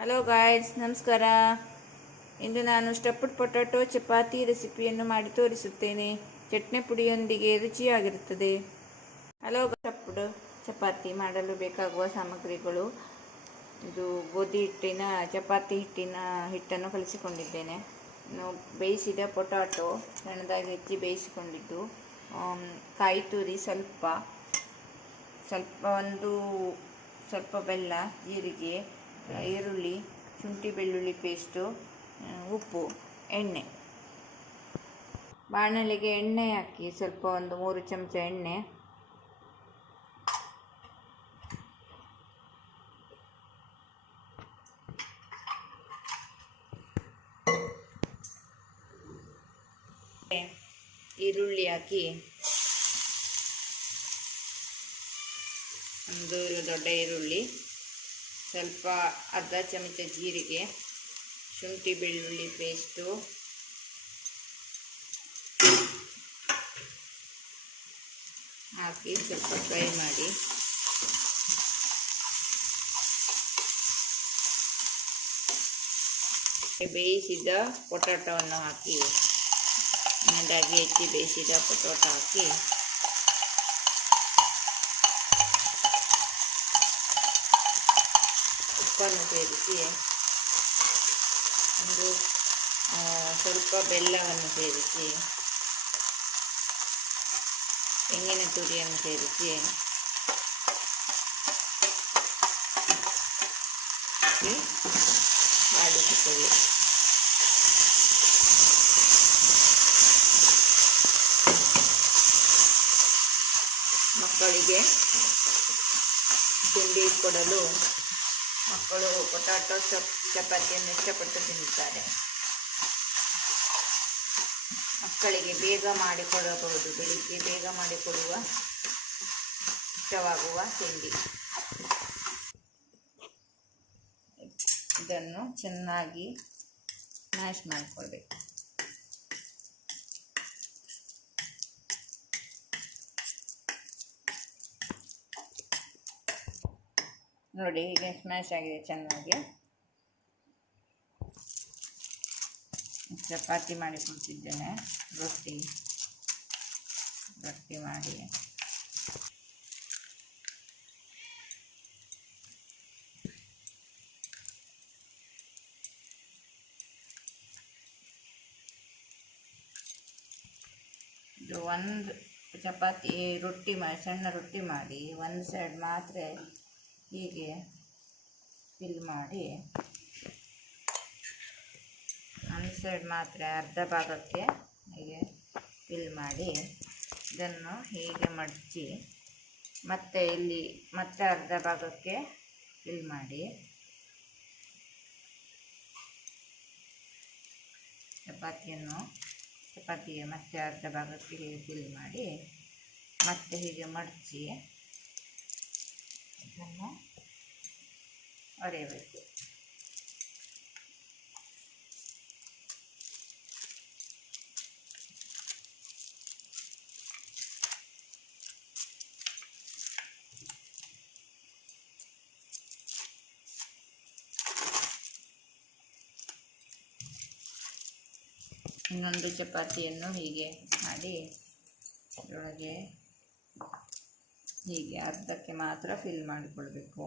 Hello guys, ನಮಸ್ಕಾರ. ಇಂದು ನಾನು stuffed potato chapati ರೆಸಿಪಿಯನ್ನು ಮಾಡಿ ತೋರಿಸುತ್ತೇನೆ. ಚಟ್ನಿ ಪುಡಿಯೊಂದಿಗೆ ರುಚಿಯಾಗಿರುತ್ತದೆ. ಹಲೋ, ಸ್ಟಫ್ಡ್ ಚಪಾತಿ ಮಾಡಲು ಬೇಕಾಗುವ ಸಾಮಗ್ರಿಗಳು: ಇದು ಗೋಧಿ ಹಿಟ್ಟಿನ ಚಪಾತಿ ಹಿಟ್ಟನ್ನು ಕಲಿಸಿಕೊಂಡಿದ್ದೇನೆ. ಬೇಯಿಸಿದ ಪೊಟ್ಯಾಟೊ ಸಣ್ಣದಾಗಿ ಹೆಚ್ಚಿ ಬೇಯಿಸಿಕೊಂಡಿದ್ದು, ಕಾಯಿ ತುರಿ ಸ್ವಲ್ಪ ಬೆಲ್ಲ, ಜೀರಿಗೆ, ಈರುಳ್ಳಿ, ಶುಂಠಿ ಬೆಳ್ಳುಳ್ಳಿ ಪೇಸ್ಟು, ಉಪ್ಪು, ಎಣ್ಣೆ. ಬಾಣಲೆಗೆ ಎಣ್ಣೆ ಹಾಕಿ ಸ್ವಲ್ಪ 3 ಚಮಚ ಎಣ್ಣೆ, ಈರುಳ್ಳಿ ಹಾಕಿ, ಒಂದು ದೊಡ್ಡ ಈರುಳ್ಳಿ, ಸ್ವಲ್ಪ ಅರ್ಧ ಚಮಚ ಜೀರಿಗೆ, ಶುಂಠಿ ಬೆಳ್ಳುಳ್ಳಿ ಪೇಸ್ಟು, ಹಾಕಿ ಸ್ವಲ್ಪ ಫ್ರೈ ಮಾಡಿ. ಬೇಯಿಸಿದ ಪೊಟ್ಯಾಟೊವನ್ನು ಹಾಕಿ, ಸಣ್ಣದಾಗಿ ಹೆಚ್ಚಿ ಬೇಯಿಸಿದ ಪೊಟ್ಯಾಟೊ ಹಾಕಿ, ಉಪ್ಪನ್ನು ಸೇರಿಸಿ, ಸ್ವಲ್ಪ ಬೆಲ್ಲವನ್ನು ಸೇರಿಸಿ, ತೆಂಗಿನ ತುರಿಯನ್ನು ಸೇರಿಸಿ ಬಾಡಿಸುತ್ತದೆ. ಮಕ್ಕಳಿಗೆ ತಿಂಡಿ ಕೊಡಲು ಮಕ್ಕಳು ಪೊಟ್ಯಾಟೊ ಚಪಾತಿಯನ್ನು ಇಷ್ಟಪಟ್ಟು ತಿನ್ನುತ್ತಾರೆ. ಮಕ್ಕಳಿಗೆ ಬೇಗ ಮಾಡಿಕೊಡಬಹುದು, ಬೆಳಿಗ್ಗೆ ಬೇಗ ಮಾಡಿಕೊಡುವ ಇಷ್ಟವಾಗುವ ತಿಂಡಿ. ಇದನ್ನು ಚೆನ್ನಾಗಿ ಮ್ಯಾಶ್ ಮಾಡಿಕೊಳ್ಬೇಕು. ನೋಡಿ, ಈಗ ಸ್ಮ್ಯಾಶ್ ಆಗಿದೆ ಚೆನ್ನಾಗಿ. ಚಪಾತಿ ಮಾಡಿ ಕೊಡ್ತಿದ್ದೇನೆ. ರೊಟ್ಟಿ ಮಾಡಿ ಇದು ಒಂದು ಚಪಾತಿ ಸಣ್ಣ ರೊಟ್ಟಿ ಮಾಡಿ ಒಂದು ಸೈಡ್ ಮಾತ್ರ ಹೀಗೆ ಫಿಲ್ ಮಾಡಿ, ಒಂದು ಸೈಡ್ ಮಾತ್ರ ಅರ್ಧ ಭಾಗಕ್ಕೆ ಹೀಗೆ ಫಿಲ್ ಮಾಡಿ, ಇದನ್ನು ಹೀಗೆ ಮಡಚಿ ಮತ್ತೆ ಅರ್ಧ ಭಾಗಕ್ಕೆ ಫಿಲ್ ಮಾಡಿ, ಚಪಾತಿಗೆ ಮತ್ತೆ ಅರ್ಧ ಭಾಗಕ್ಕೆ ಹೀಗೆ ಫಿಲ್ ಮಾಡಿ, ಮತ್ತೆ ಹೀಗೆ ಮಡಚಿ ಇದನ್ನು ಒರೆಯಬೇಕು. ಇನ್ನೊಂದು ಚಪಾತಿಯನ್ನು ಹೀಗೆ ಮಾಡಿ ಇದರೊಳಗೆ ಹೀಗೆ ಅರ್ಧಕ್ಕೆ ಮಾತ್ರ ಫಿಲ್ ಮಾಡಿಕೊಳ್ಬೇಕು.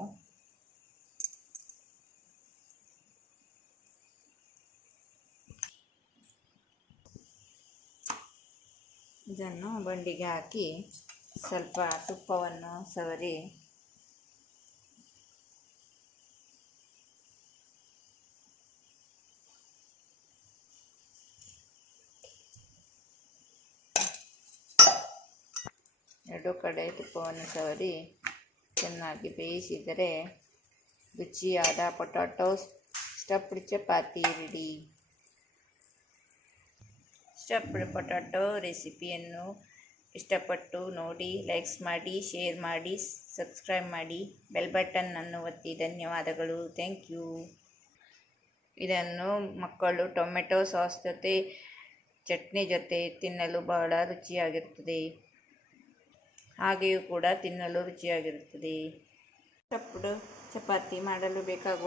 ಇದನ್ನು ಬಂಡಿಗೆ ಹಾಕಿ ಸ್ವಲ್ಪ ತುಪ್ಪವನ್ನು ಸವರಿ ಎರಡು ಕಡೆ ತುಪ್ಪವನ್ನು ಸವರಿ ಚೆನ್ನಾಗಿ ಬೇಯಿಸಿದರೆ ರುಚಿಯಾದ potato stuffed chapati ready. Stuffed potato ರೆಸಿಪಿಯನ್ನು ಇಷ್ಟಪಟ್ಟು ನೋಡಿ, ಲೈಕ್ಸ್ ಮಾಡಿ, ಶೇರ್ ಮಾಡಿ, ಸಬ್ಸ್ಕ್ರೈಬ್ ಮಾಡಿ, ಬೆಲ್ ಬಟನ್ ಅನ್ನು ಒತ್ತಿ. ಧನ್ಯವಾದಗಳು. Thank you. ಇದನ್ನು ಮಕ್ಕಳು ಟೊಮೆಟೊ ಸಾಸ್ ಜೊತೆ, ಚಟ್ನಿ ಜೊತೆ ತಿನ್ನಲು ಬಹಳ ರುಚಿಯಾಗಿರುತ್ತದೆ. ಹಾಗೆಯೂ ಕೂಡ ತಿನ್ನಲು ರುಚಿಯಾಗಿರುತ್ತದೆ. ಸ್ಟಫ್ಡ್ ಚಪಾತಿ ಮಾಡಲು ಬೇಕಾಗುವ